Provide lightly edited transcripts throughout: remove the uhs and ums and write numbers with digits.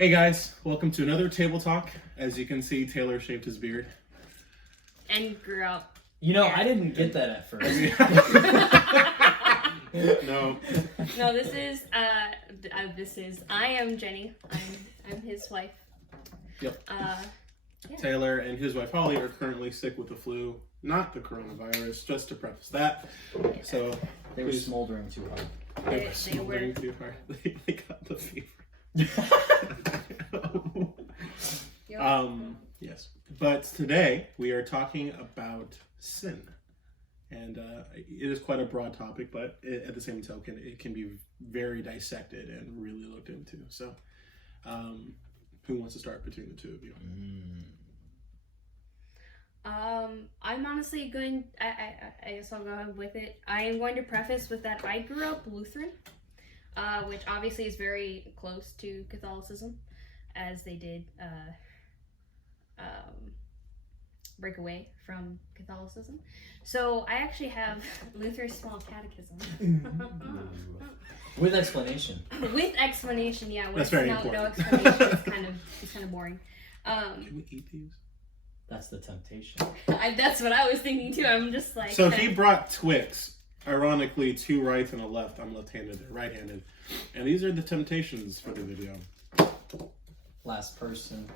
Hey guys, welcome to another table talk. As you can see, Taylor shaved his beard. And grew up. You know, I didn't get that at first. No. No, I am Jenny. I'm his wife. Yep. Yeah. Taylor and his wife Holly are currently sick with the flu, not the coronavirus, just to preface that. Yeah. So They were smoldering too hard. they They were smoldering were. too hard. They got the fever. Yep. Yes. But today we are talking about sin. And it is quite a broad topic, but at the same token, it can be very dissected and really looked into. So, who wants to start between the two of you? I'm honestly going. I guess I'll go with it. I am going to preface with that I grew up Lutheran, which obviously is very close to Catholicism, as they did break away from Catholicism. So I actually have Luther's Small Catechism. With explanation. With explanation, yeah. That's very no important. explanation, it's kind of boring. Can we eat these? That's the temptation. That's what I was thinking too. I'm just like. So he brought Twix. Ironically, two rights and a left. I'm left-handed, they're right-handed. And these are the temptations for the video. Last person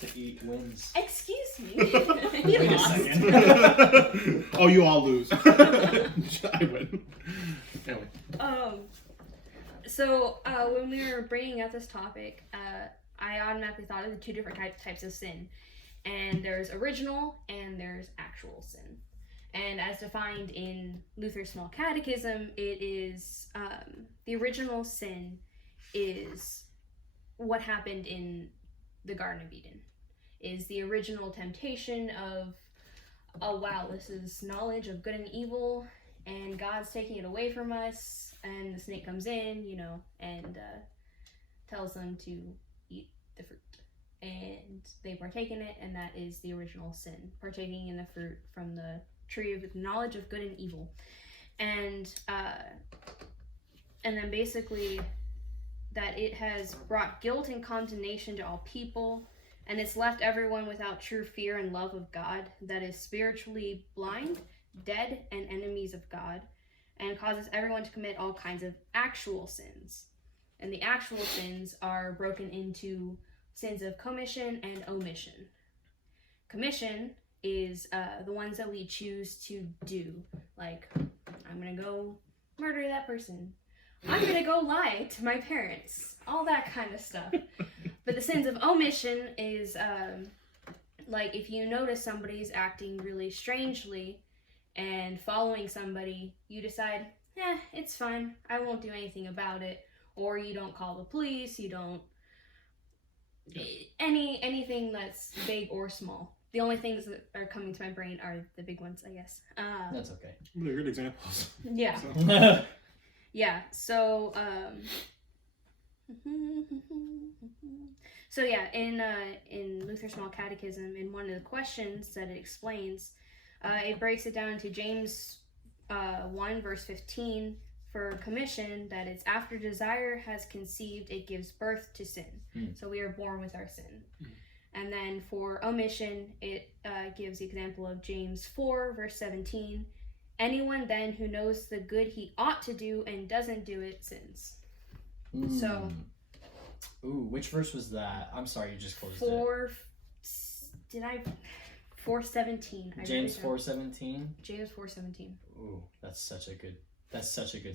to eat wins. Excuse me. Wait You a lost. second. Oh, you all lose. I win. Anyway. So when we were bringing up this topic, I automatically thought of the two different types of sin. And there's original and there's actual sin. And as defined in Luther's Small Catechism, it is the original sin is what happened in the Garden of Eden. Is the original temptation of, oh wow, this is knowledge of good and evil, and God's taking it away from us, and the snake comes in, and tells them to eat the fruit. And they partake in it, and that is the original sin, partaking in the fruit from the tree of knowledge of good and evil. And then basically that it has brought guilt and condemnation to all people, and it's left everyone without true fear and love of God, that is spiritually blind, dead, and enemies of God, and causes everyone to commit all kinds of actual sins. And the actual sins are broken into sins of commission and omission. Commission is the ones that we choose to do. Like, I'm gonna go murder that person. I'm gonna go lie to my parents. All that kind of stuff. But the sins of omission is, like, if you notice somebody's acting really strangely and following somebody, you decide, it's fine. I won't do anything about it. Or you don't call the police, you don't anything that's big or small. The only things that are coming to my brain are the big ones, I guess. That's okay. They're good examples. Yeah. So. Yeah. So in Luther's Small Catechism, in one of the questions that it explains, it breaks it down to James 1 verse 15. For commission, that it's after desire has conceived, it gives birth to sin. So we are born with our sin. And then for omission, it gives the example of James 4 verse 17. Anyone then who knows the good he ought to do and doesn't do it sins. So. Ooh, which verse was that? I'm sorry, you just closed it. 4:17. James 4:17. James 4:17. Ooh, that's such a good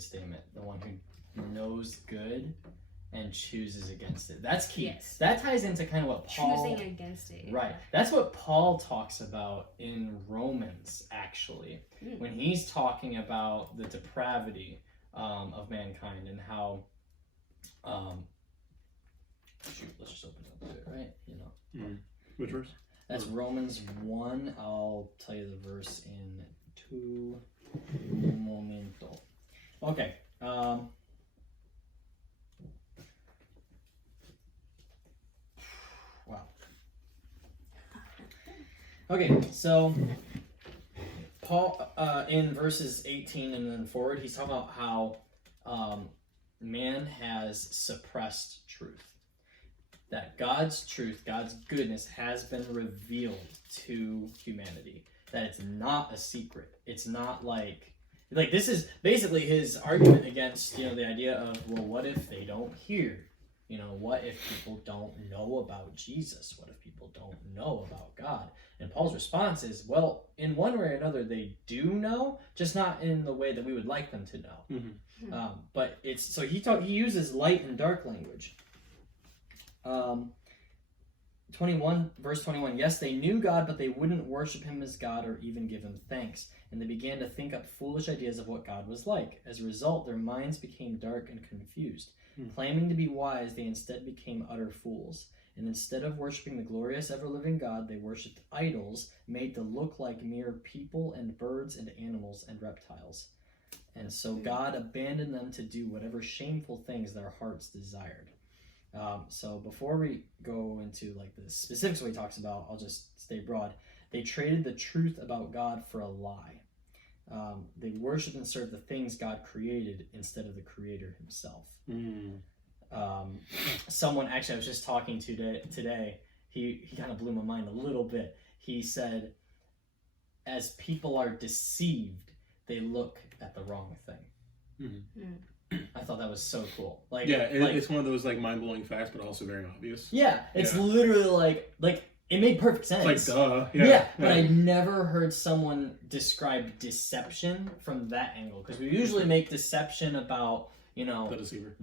statement. The one who knows good and chooses against it. That's key. Yes. That ties into kind of what Paul... Choosing against it. Right. That's what Paul talks about in Romans, actually. When he's talking about the depravity of mankind and how... let's just open up a bit, right? Which verse? That's Romans 1. I'll tell you the verse in 2 momento. Okay. Wow. Okay, so Paul, in verses 18 and then forward, he's talking about how man has suppressed truth. that God's truth, God's goodness has been revealed to humanity. That it's not a secret. It's not like this is basically his argument against, the idea of, well, what if they don't hear? What if people don't know about Jesus? What if people don't know about God? And Paul's response is, well, in one way or another, they do know, just not in the way that we would like them to know. Mm-hmm. But it's so he uses light and dark language. 21 verse 21. Yes, they knew God, but they wouldn't worship him as God or even give him thanks. And they began to think up foolish ideas of what God was like. As a result, their minds became dark and confused. Claiming to be wise, they instead became utter fools. And instead of worshiping the glorious, ever-living God, they worshipped idols made to look like mere people and birds and animals and reptiles. And so God abandoned them to do whatever shameful things their hearts desired. So before we go into the specifics of what he talks about, I'll just stay broad. They traded the truth about God for a lie. They worshiped and served the things God created instead of the Creator himself. Someone, actually, I was just talking to today, he kind of blew my mind a little bit. He said, as people are deceived, they look at the wrong thing. I thought that was so cool. It's one of those mind-blowing facts, but also very obvious. Yeah, it's literally it made perfect sense. It's duh. Yeah, but I never heard someone describe deception from that angle, because we usually make deception about the deceiver.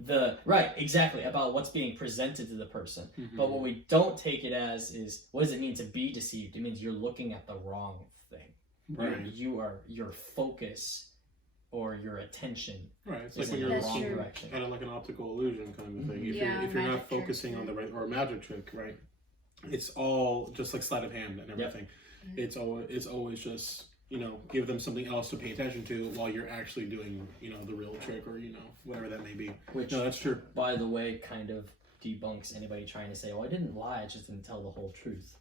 Right, exactly, about what's being presented to the person. But what we don't take it as is, what does it mean to be deceived? It means you're looking at the wrong thing. Right. Your focus or your attention. Right. It's like when you're looking direction. Kind of like an optical illusion kind of thing. If you're not focusing on the right, or a magic trick, right? It's all just like sleight of hand and everything. Yep. It's always just give them something else to pay attention to while you're actually doing the real trick, or whatever that may be. Which, no, that's true. By the way, kind of debunks anybody trying to say, "Oh, I didn't lie. I just didn't tell the whole truth."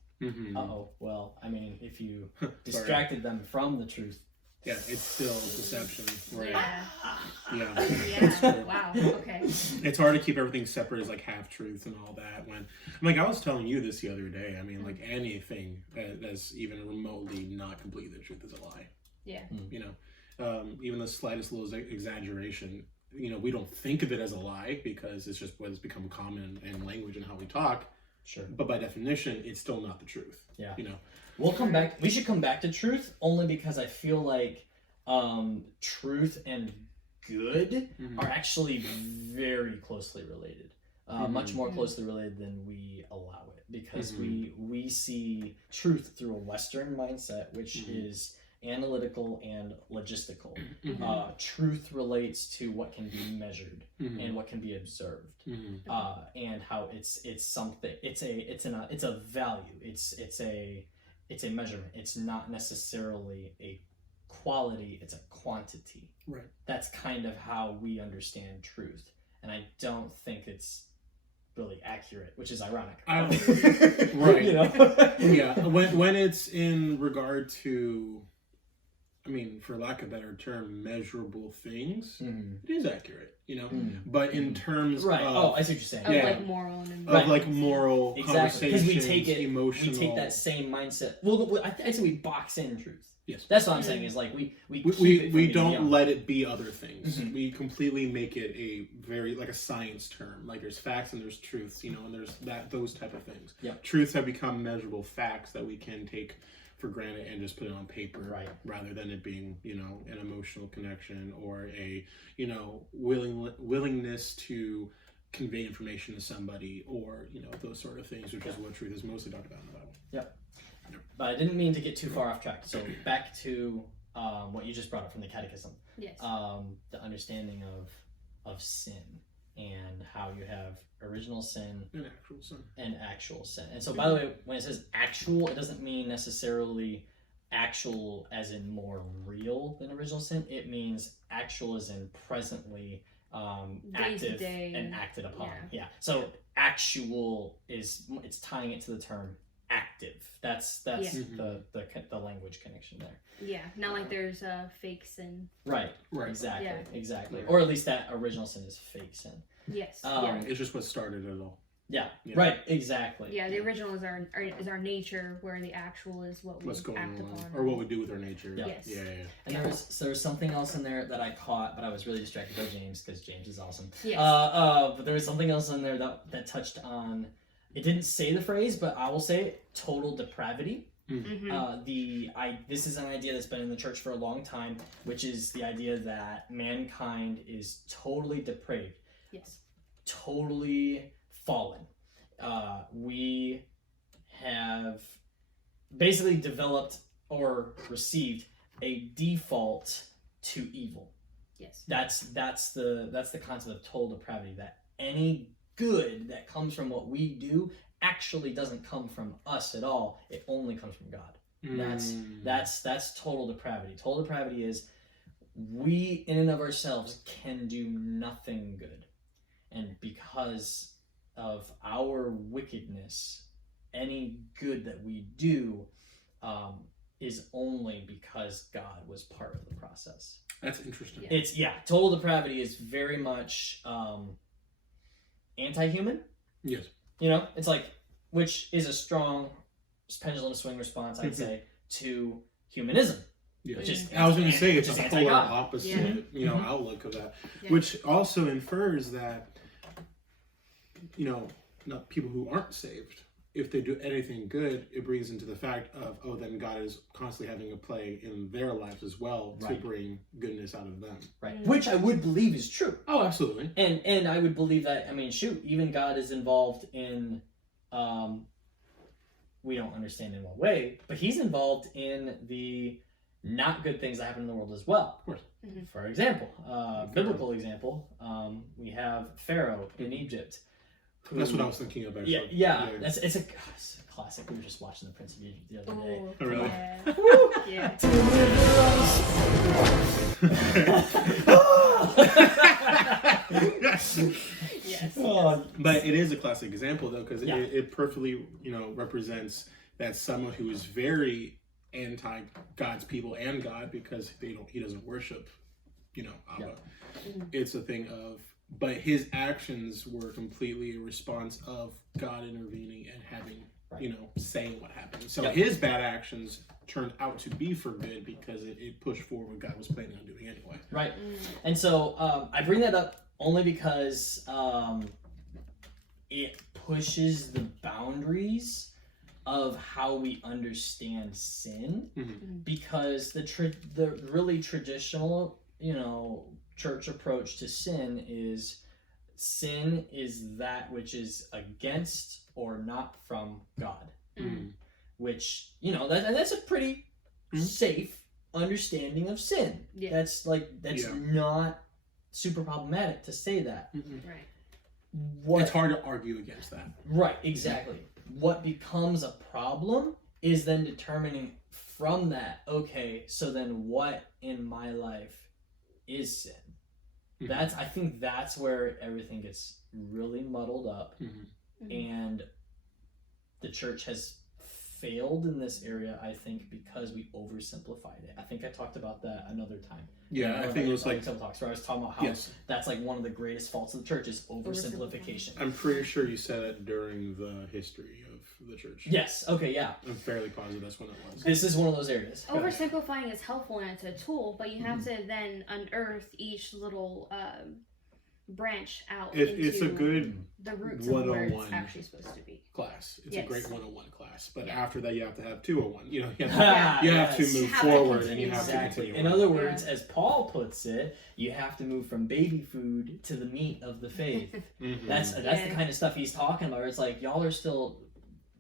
Well, I mean, if you distracted them from the truth. Yeah, it's still deception, right? Yeah. Wow. Okay. It's hard to keep everything separate as half truths and all that. When I was telling you this the other day, I mean, anything that's even remotely not completely the truth is a lie. Yeah. Even the slightest little exaggeration, we don't think of it as a lie because it's just what has become common in language and how we talk. Sure. But by definition, it's still not the truth. Yeah. We'll come back. We should come back to truth only because I feel like truth and good are actually very closely related. Much more closely related than we allow it, because we see truth through a Western mindset, which is analytical and logistical. Truth relates to what can be measured and what can be observed, and how it's something. It's a value. It's a measurement. It's not necessarily a quality. It's a quantity. Right. That's kind of how we understand truth, and I don't think it's really accurate, which is ironic. Right. Yeah. When it's in regard to, I mean, for lack of a better term, measurable things, it is accurate, But in terms of... I see what you're saying. Of moral and moral conversations, because we take emotional... We take that same mindset. Well, I'd say we box in truth. Yes. That's what I'm saying, is we don't let it be other things. We completely make it a very, a science term. There's facts and there's truths, and there's those type of things. Yep. Truths have become measurable facts that we can take for granted and just put it on paper, right, rather than it being an emotional connection or a willingness to convey information to somebody, or those sort of things, which is what truth is mostly talked about in the Bible. Yep. But I didn't mean to get too far off track, so back to what you just brought up from the catechism. Yes. The understanding of sin and how you have original sin and actual sin. And so, by the way, when it says actual, it doesn't mean necessarily actual as in more real than original sin. It means actual as in presently active and acted upon. Yeah. So actual it's tying it to the term active. That's the language connection there. Yeah. Not like there's a fake sin. Right. Exactly. Yeah. Exactly. Or at least that original sin is fake sin. Yes. It's just what started it all. Yeah, You know? right, exactly. Yeah, the original is our nature, where the actual is what we What's going act on, upon. or what we do with our nature. Yeah. Yes. Yeah. And there was something else in there that I caught, but I was really distracted by James because James is awesome. Yes. But there was something else in there that touched on. It didn't say the phrase, but I will say it, total depravity. This is an idea that's been in the church for a long time, which is the idea that mankind is totally depraved. Yes. Totally fallen. We have basically developed or received a default to evil. Yes. That's the concept of total depravity, that any good that comes from what we do actually doesn't come from us at all. It only comes from God. That's total depravity. Total depravity is we in and of ourselves can do nothing good. And because of our wickedness, any good that we do is only because God was part of the process. That's interesting. Yeah. Total depravity is very much anti-human. Yes. You know, it's like, which is a strong pendulum swing response, I'd say, to humanism. Yeah. Which is I was going to say it's which a is polar anti-God. opposite, Yeah. outlook of that, Yeah. which also infers that, not people who aren't saved, if they do anything good, it brings into the fact of, then God is constantly having a play in their lives as well to bring goodness out of them. Right. Which I would believe is true. Oh, absolutely. And I would believe that, even God is involved in, we don't understand in what way, but he's involved in the not good things that happen in the world as well. Of course. Mm-hmm. For example, biblical example, we have Pharaoh in Egypt. That's what I was thinking of, actually. Yeah. It's a classic. We were just watching The Prince of Egypt the other day. Oh, really? Yeah. Yes. But it is a classic example, though, because Yeah. it perfectly, represents that someone who is very anti God's people and God, because he doesn't worship, Abba. Mm-hmm. It's a thing of, but his actions were completely a response of God intervening and having, saying what happened. So his bad actions turned out to be for good because it pushed forward what God was planning on doing anyway. Right. And so I bring that up only because it pushes the boundaries of how we understand sin, because the really traditional, church approach to sin is that which is against or not from God. Which, that's a pretty safe understanding of sin. Yeah. That's not super problematic to say that. Right. It's hard to argue against that. Right, exactly. What becomes a problem is then determining from that, okay, so then what in my life is sin? I think that's where everything gets really muddled up, and the church has failed in this area, I think, because we oversimplified it. I think I talked about that another time. Yeah, I think it was like talks where I was talking about how that's like one of the greatest faults of the church is oversimplification. I'm pretty sure you said it during the history of the church. Yes. Okay. Yeah. I'm fairly positive that's when it was. This is one of those areas. Oversimplifying is helpful and it's a tool, but you have to then unearth each little branch out It's a into good the roots of where it's 101 actually supposed to be. class. It's Yes. a great 101 class. But after that, you have to have 201. You have Yes. to move You have to forward, and you have to Exactly. continue. In on. other words, as Paul puts it, you have to move from baby food to the meat of the faith. That's the kind of stuff he's talking about. It's like y'all are still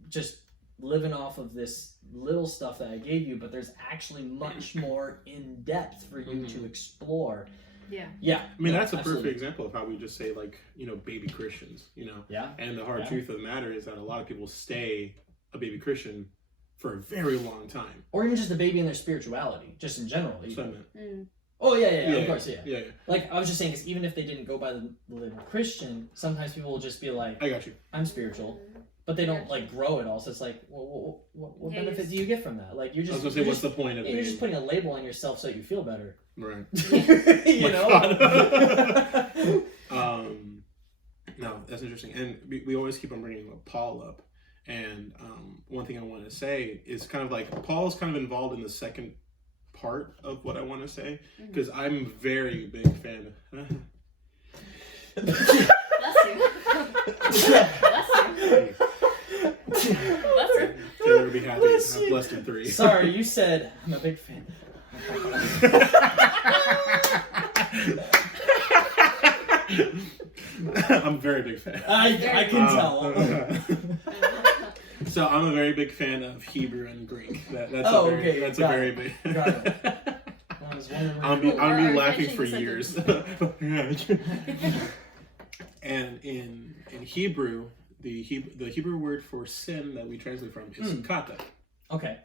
just living off of this little stuff that I gave you, but there's actually much more in depth for you to explore. Yeah. I mean, that's a absolutely. perfect example of how we just say, baby Christians, Yeah. And the hard truth of the matter is that a lot of people stay a baby Christian for a very long time. Or even just a baby in their spirituality, just in general. So I meant. Oh, yeah, of course, yeah. Yeah. Like, I was just saying, because even if they didn't go by the label Christian, sometimes people will just be like, I got you. I'm spiritual. But they don't, grow it all. So it's like, well, what benefit do you get from that? Like, you're just... I was going to say, what's the point of it? You're just putting a label on yourself so you feel better. Right. You know? No, that's interesting. And we always keep on bringing Paul up. And one thing I want to say is kind of like Paul's kind of involved in the second part of what I want to say, because I'm a very big fan of... Bless you. Bless you. Bless you. Taylor would be happy. I'm blessed in 3. Sorry, you said I'm a big fan. I'm a very big fan. I can tell. So I'm a very big fan of Hebrew and Greek. That's okay. That's Got a very it. big. Got it. I was wondering where I'll be Our laughing for attention years. And in Hebrew, the Hebrew word for sin that we translate from is kata. Okay.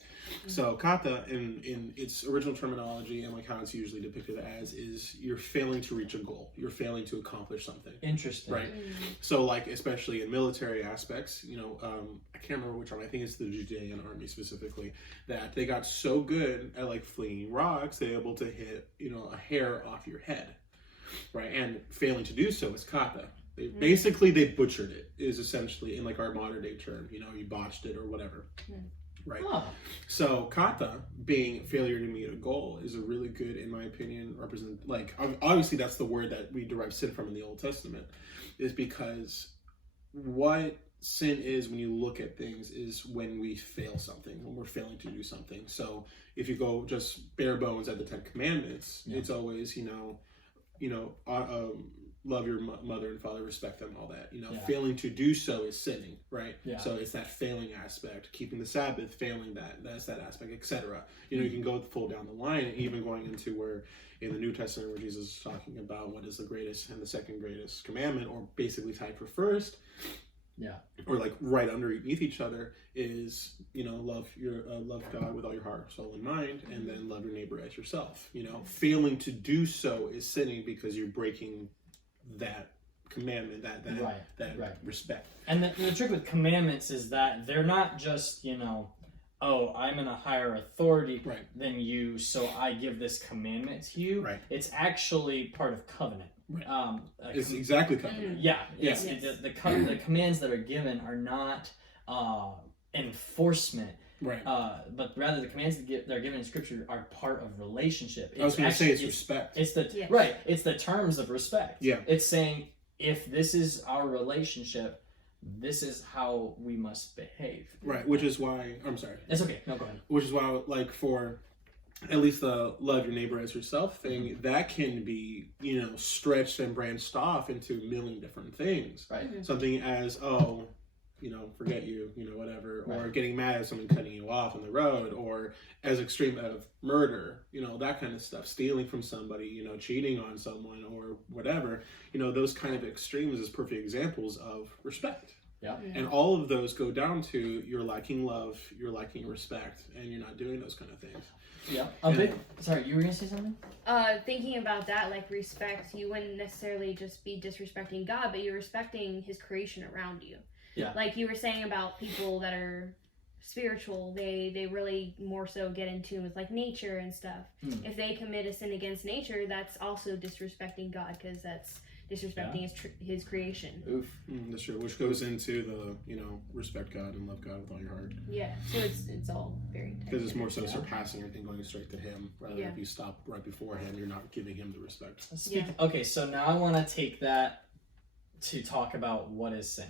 So kata in its original terminology and like how it's usually depicted as is you're failing to reach a goal. You're failing to accomplish something. Interesting. Right. So like especially in military aspects, I can't remember which one. I think it's the Judean army specifically, that they got so good at like flinging rocks, they're able to hit, a hair off your head. Right. And failing to do so is kata. Basically they butchered it, is essentially in like our modern day term, you botched it or whatever. Right. Huh. So kata, being failure to meet a goal, is a really good, in my opinion, obviously that's the word that we derive sin from in the Old Testament, is because what sin is when you look at things is when we fail something, when we're failing to do something. So if you go just bare bones at the 10 Commandments, it's always, love your mother and father, respect them, all that. Failing to do so is sinning, right? Yeah. So it's that failing aspect. Keeping the Sabbath, failing that's that aspect, etc. You can go full down the line, even going into where in the New Testament where Jesus is talking about what is the greatest and the second greatest commandment, or basically tied for first. Yeah. Or like right underneath each other is, love God with all your heart, soul, and mind, and then love your neighbor as yourself. Failing to do so is sinning because you're breaking that commandment, that respect. And the trick with commandments is that they're not just, I'm in a higher authority than you, so I give this commandment to you. Right. It's actually part of covenant. Right. It's exactly covenant. Yeah. The commands that are given are not enforcement. Right. But rather the commands that are given in Scripture are part of relationship. I was going to say it's respect. It's the terms of respect. Yeah. It's saying if this is our relationship, this is how we must behave. Right. Which is why I'm sorry. It's okay. No, go ahead. Which is why, like, for at least the love your neighbor as yourself thing, that can be stretched and branched off into a million different things. Right. Something as forget you, whatever, or getting mad at someone cutting you off on the road, or as extreme of murder, that kind of stuff, stealing from somebody, cheating on someone or whatever, those kind of extremes is perfect examples of respect. Yeah. And all of those go down to you're lacking love, you're lacking respect, and you're not doing those kind of things. Yeah. Sorry, you were going to say something? Thinking about that, like respect, you wouldn't necessarily just be disrespecting God, but you're respecting his creation around you. Yeah. Like you were saying about people that are spiritual, they really more so get in tune with like nature and stuff. If they commit a sin against nature, that's also disrespecting God, because that's disrespecting his creation. Oof. That's true. Which goes into the respect God and love God with all your heart. Yeah. So it's all very because it's more so surpassing everything, going straight to Him. Rather if you stop right before Him, you're not giving Him the respect. Okay, so now I want to take that to talk about what is sin.